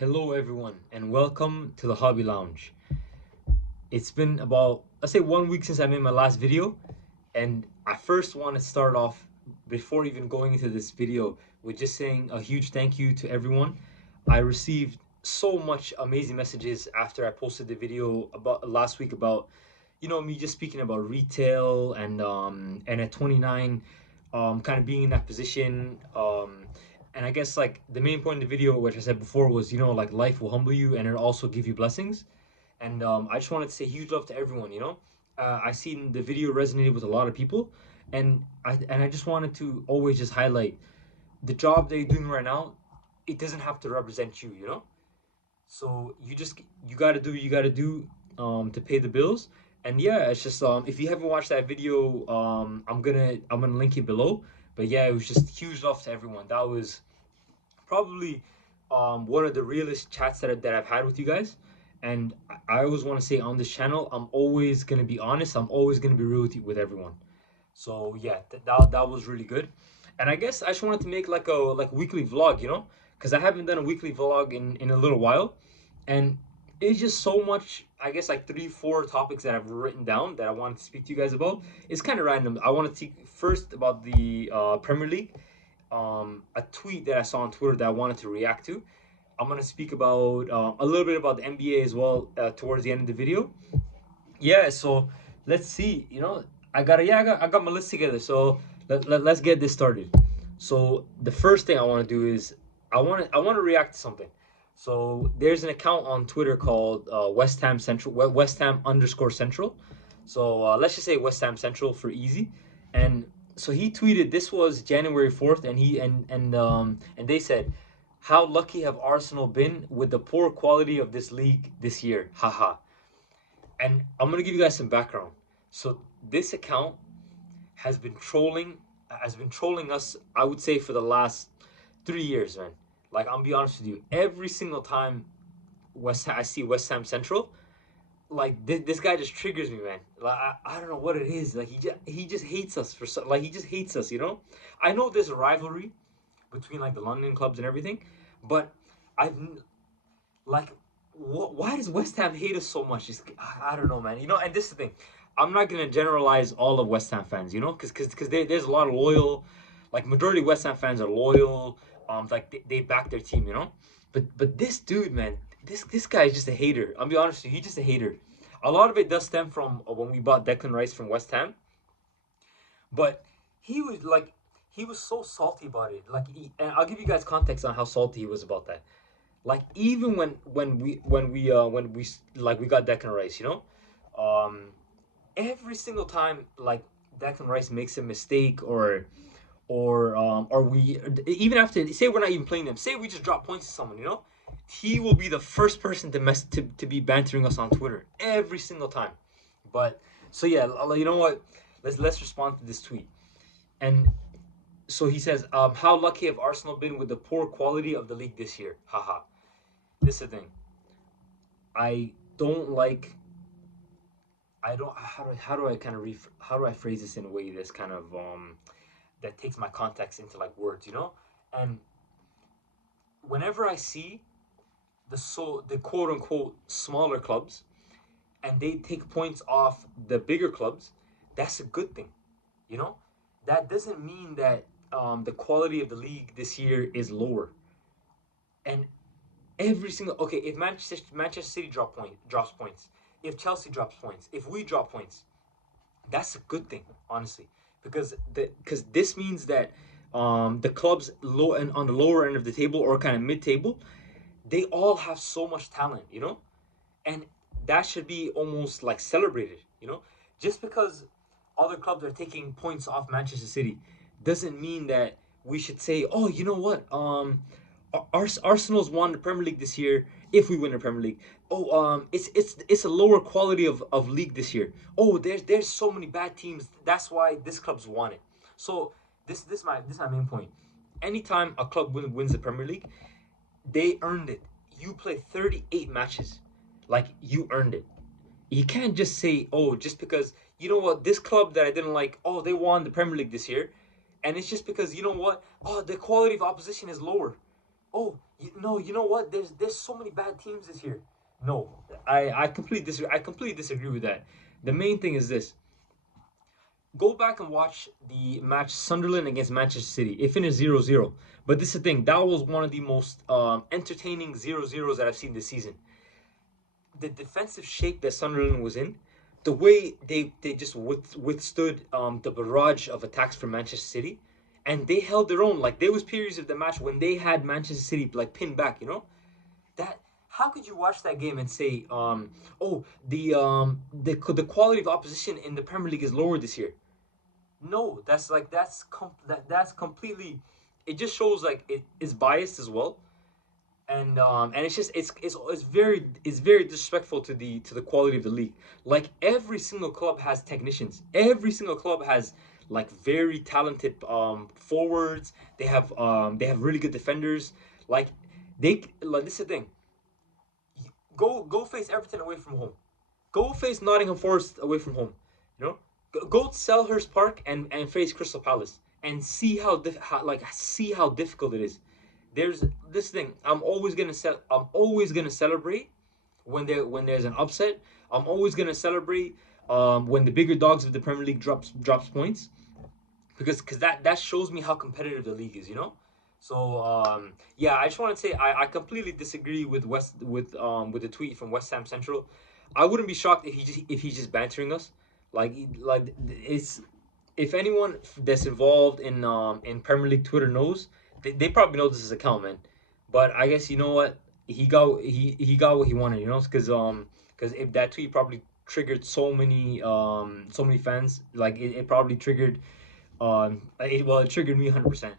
Hello, everyone, and welcome to the Hobby Lounge. It's been about, let's say, 1 week since I made my last video, and I first want to start off before even going into this video with just saying a huge thank you to everyone. I received so much amazing messages after I posted the video about last week about, me just speaking about retail and at 29, kind of being in that position. And I guess like the main point of the video, which I said before, was like life will humble you and it'll also give you blessings. And I just wanted to say huge love to everyone. I seen the video resonated with a lot of people, and I just wanted to always just highlight the job that you're doing right now. It doesn't have to represent you, so you got to do what you got to do to pay the bills. And yeah, it's just if you haven't watched that video, I'm gonna link it below. But yeah, it was just huge love to everyone. That was probably one of the realest chats that I've had with you guys. And I always want to say on this channel, I'm always gonna be honest. I'm always gonna be real with everyone. So yeah, that was really good. And I guess I just wanted to make like a weekly vlog, because I haven't done a weekly vlog in a little while, and it's just so much. I guess like 3 4 topics that I've written down that I wanted to speak to you guys about. It's kind of random. I want to speak first about the Premier League, a tweet that I saw on Twitter that I wanted to react to. I'm gonna speak about a little bit about the NBA as well towards the end of the video. Yeah, so let's see. I got my list together. So let's get this started. So the first thing I want to do is I want to react to something. So there's an account on Twitter called West Ham Central, West Ham underscore Central. So let's just say West Ham Central for easy. And so he tweeted, this was January 4th, and and they said, how lucky have Arsenal been with the poor quality of this league this year? Haha. And I'm gonna give you guys some background. So this account has been trolling us, I would say, for the last 3 years, man. Like, I'm be honest with you, every single time I see West Ham Central, like this guy just triggers me, man. Like I don't know what it is. Like he just hates us for like he just hates us, I know there's a rivalry between like the London clubs and everything, but I've like, why does West Ham hate us so much? I don't know, man. And this is the thing. I'm not gonna generalize all of West Ham fans, because there's a lot of loyal, like majority of West Ham fans are loyal. Like they back their team, But this dude, man, this guy is just a hater. I'll be honest with you, he's just a hater. A lot of it does stem from when we bought Declan Rice from West Ham, but he was like, he was so salty about it. Like, and I'll give you guys context on how salty he was about that. Like, even when we like we got Declan Rice, um, every single time like Declan Rice makes a mistake, or we, even after, say we're not even playing them, say we just drop points to someone, he will be the first person to be bantering us on Twitter every single time. But so yeah, you know what? Let's respond to this tweet. And so he says, how lucky have Arsenal been with the poor quality of the league this year? Haha. This is the thing. I don't like. I don't. How do I kind of how do I phrase this in a way that's kind of that takes my context into like words, And whenever I see the quote unquote smaller clubs and they take points off the bigger clubs, that's a good thing, you know. That doesn't mean that the quality of the league this year is lower. And every single, okay, if Manchester City drops points, if Chelsea drops points, if we drop points, that's a good thing, honestly, because this means that the clubs low and on the lower end of the table or kind of mid table, they all have so much talent, and that should be almost like celebrated, just because other clubs are taking points off Manchester City doesn't mean that we should say, oh, you know what, Arsenal's won the Premier League this year. If we win the Premier League, oh, it's a lower quality of league this year. Oh, there's so many bad teams. That's why this club's won it. So this is my main point. Anytime a club wins the Premier League, they earned it. You play 38 matches, like you earned it. You can't just say, oh, just because you know what, this club that I didn't like, oh, they won the Premier League this year, and it's just because you know what, oh, the quality of opposition is lower. Oh, no, you know what? There's so many bad teams this year. No, I completely disagree. I completely disagree with that. The main thing is this: go back and watch the match Sunderland against Manchester City. It finished 0-0. But this is the thing: that was one of the most entertaining 0-0s that I've seen this season. The defensive shape that Sunderland was in, the way they just withstood the barrage of attacks from Manchester City, and they held their own. Like there was periods of the match when they had Manchester City like pinned back. You know that. How could you watch that game and say, oh, the quality of opposition in the Premier League is lower this year? No, that's completely. It just shows like it is biased as well, and it's just it's very disrespectful to the quality of the league. Like every single club has technicians. Every single club has like very talented forwards. They have really good defenders. Like like this is the thing. Go face Everton away from home. Go face Nottingham Forest away from home. You know, go to Selhurst Park and face Crystal Palace and see see how difficult it is. There's this thing. I'm always gonna celebrate when there's an upset. I'm always gonna celebrate when the bigger dogs of the Premier League drops points because that shows me how competitive the league is. You know. So yeah, I just want to say I completely disagree with with the tweet from West Ham Central. I wouldn't be shocked if he's just bantering us. Like it's if anyone that's involved in Premier League Twitter knows, they probably know this is his account, man. But I guess you know what he got what he wanted, you know, because if that tweet probably triggered so many fans, like it probably triggered it triggered me 100%.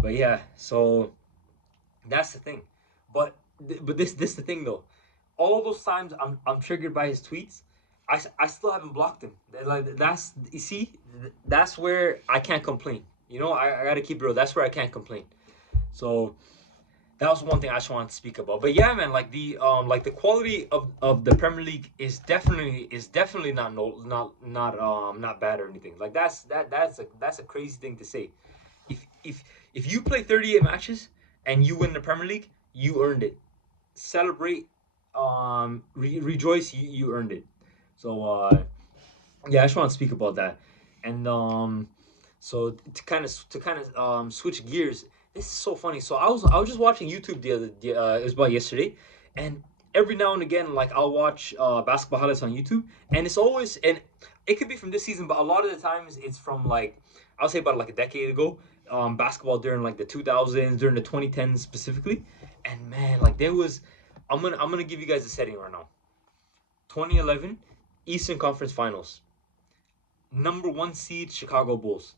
But yeah, so that's the thing. But this the thing though. All those times I'm triggered by his tweets, I still haven't blocked him. Like that's you see, that's where I can't complain. You know, I gotta keep it real. That's where I can't complain. So that was one thing I just wanted to speak about. But yeah, man, like the quality of the Premier League is definitely not no not bad or anything. Like that's a crazy thing to say. If you play 38 matches and you win the Premier League, you earned it. Celebrate, rejoice, you earned it. So yeah, I just want to speak about that. And so to kind of switch gears, this is so funny. So I was just watching YouTube it was about yesterday, and every now and again, like I'll watch basketball highlights on YouTube, and it's always and it could be from this season, but a lot of the times it's from like I'll say about like a decade ago. Basketball during like the 2000s, during the 2010s specifically, and man, like there was. I'm gonna give you guys the setting right now. 2011 Eastern Conference Finals. Number one seed Chicago Bulls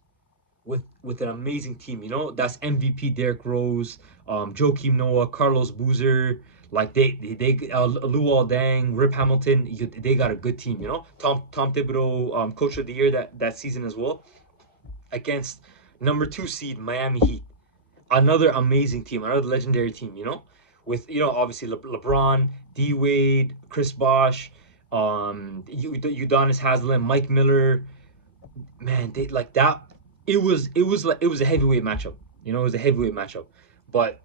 with an amazing team. You know that's MVP Derrick Rose, Joakim Noah, Carlos Boozer. Like they Luol Deng, Rip Hamilton. They got a good team. You know Tom Thibodeau, Coach of the Year that season as well. Against number two seed Miami Heat, another amazing team, another legendary team. You know with obviously LeBron, D Wade, Chris Bosh, Udonis Haslem, Mike Miller, man, they like that. It was a heavyweight matchup. You know, it was a heavyweight matchup. But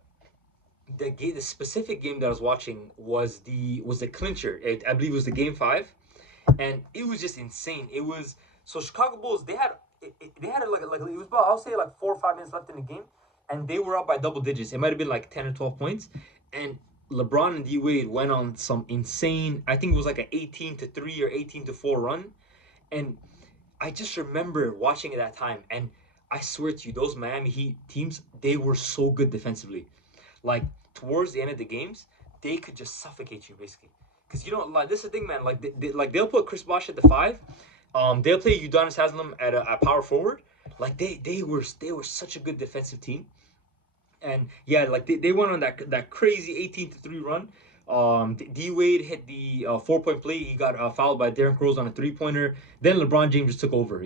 the specific game that I was watching was the clincher. I believe it was the game 5, and it was just insane. It was so Chicago Bulls. They had like it was about I'll say like 4 or 5 minutes left in the game, and they were up by double digits. It might have been like 10 or 12 points, and LeBron and D Wade went on some insane. I think it was like an 18-3 or 18-4 run, and I just remember watching it that time, and I swear to you, those Miami Heat teams, they were so good defensively. Like towards the end of the games, they could just suffocate you basically. Because like this is the thing, man. Like they'll put Chris Bosh at the 5. They'll play Udonis Haslam at power forward. Like they were such a good defensive team. And yeah, like they went on that crazy 18-3 run. D Wade hit the 4 point play. He got fouled by Derrick Rose on a 3 pointer. Then LeBron James just took over.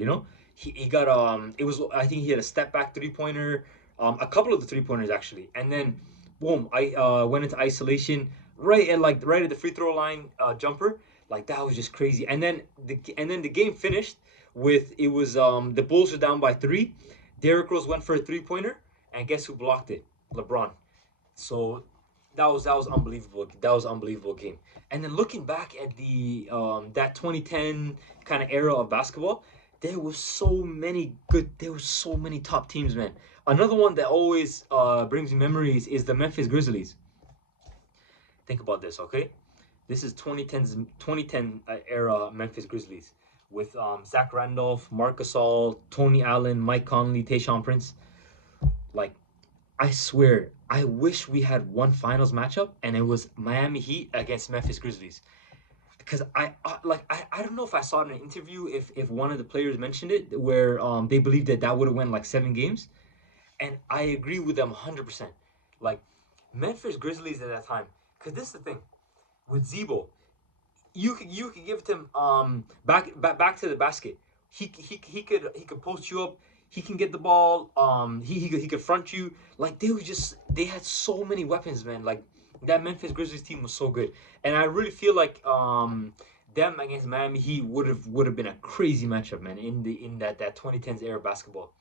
He got it was I think he had a step back 3 pointer, a couple of the 3 pointers actually, and then boom, I went into isolation right at the free throw line jumper. Like that was just crazy. And then the game finished with it was the Bulls were down by 3. Derrick Rose went for a 3 pointer, and guess who blocked it? LeBron. So that was unbelievable. That was unbelievable game. And then looking back at the that 2010 kind of era of basketball, there were so many top teams, man. Another one that always brings me memories is the Memphis Grizzlies. Think about this, okay? This is 2010 era Memphis Grizzlies with Zach Randolph, Marc Gasol, Tony Allen, Mike Conley, Tayshaun Prince. Like, I swear, I wish we had one finals matchup and it was Miami Heat against Memphis Grizzlies. Because I don't know if I saw it in an interview if one of the players mentioned it where they believed that that would have went like 7 games, and I agree with them 100%. Like, Memphis Grizzlies at that time, because this is the thing with Zebo, you could give him back to the basket. He could post you up. He can get the ball. He could front you. Like, they had so many weapons, man. Like, that Memphis Grizzlies team was so good, and I really feel like them against Miami Heat would have been a crazy matchup, man. In that 2010s era basketball,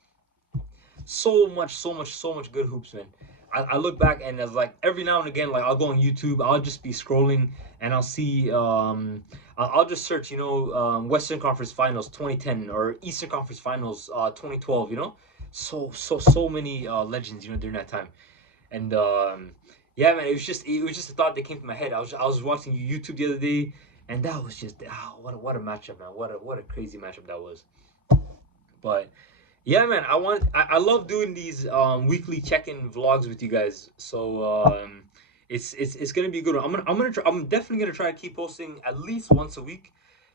so much good hoops, man. I look back and it's like every now and again, like I'll go on YouTube, I'll just be scrolling and I'll see, I'll just search, Western Conference Finals 2010 or Eastern Conference Finals 2012, so many legends, during that time, and yeah, man, it was just a thought that came to my head. I was watching YouTube the other day, and that was just what a matchup, man, what a crazy matchup that was, but. Yeah, man, I love doing these weekly check-in vlogs with you guys. So it's gonna be a good one. I'm definitely gonna try to keep posting at least once a week,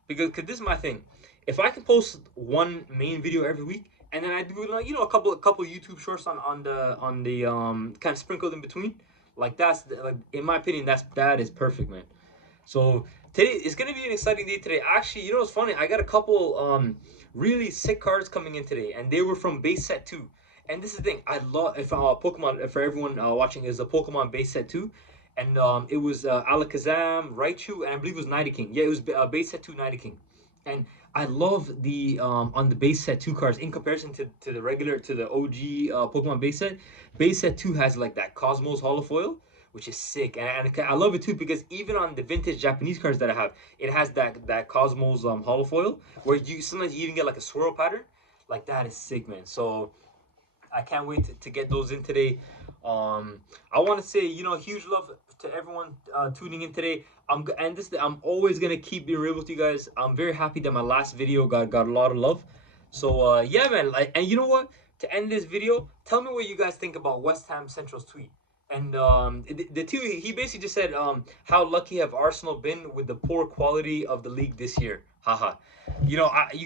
because cause this is my thing. If I can post one main video every week, and then I do like a couple YouTube shorts on the kind of sprinkled in between, like like in my opinion that is perfect, man. So today is gonna be an exciting day today. Actually, what's funny? I got a couple really sick cards coming in today, and they were from base set 2. And this is the thing, I love if Pokemon, for everyone watching, is a Pokemon base set 2, and it was Alakazam, Raichu, and I believe it was Nidoking. Yeah, it was base set 2 Nidoking, and I love the on the base set 2 cards in comparison to the OG Pokemon base set. Base set 2 has like that Cosmos holofoil, which is sick, and I love it too because even on the vintage Japanese cards that I have, it has that Cosmos holofoil where you sometimes you even get like a swirl pattern. Like, that is sick, man. So I can't wait to get those in today. I want to say, huge love to everyone tuning in today. I'm always gonna keep being real with you guys. I'm very happy that my last video got a lot of love. So yeah, man. Like, and you know what? To end this video, tell me what you guys think about West Ham Central's tweet. And the two, he basically just said, how lucky have Arsenal been with the poor quality of the league this year? Haha. You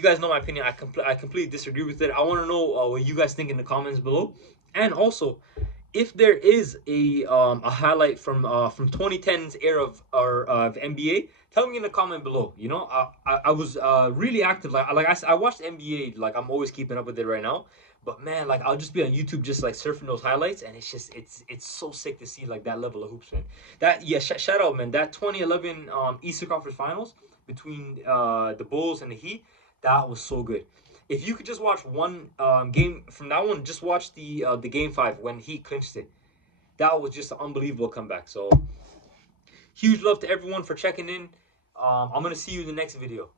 guys know my opinion. I completely disagree with it. I want to know what you guys think in the comments below. And also, if there is a highlight from 2010's era of NBA, tell me in the comment below. I was really active. I watched NBA. Like, I'm always keeping up with it right now. But man, like, I'll just be on YouTube just like surfing those highlights, and it's so sick to see like that level of hoops, man. Shout out, man. That 2011 Eastern Conference Finals between the Bulls and the Heat, that was so good. If you could just watch one game from that one, just watch the game 5 when Heat clinched it. That was just an unbelievable comeback. So huge love to everyone for checking in. I'm gonna see you in the next video.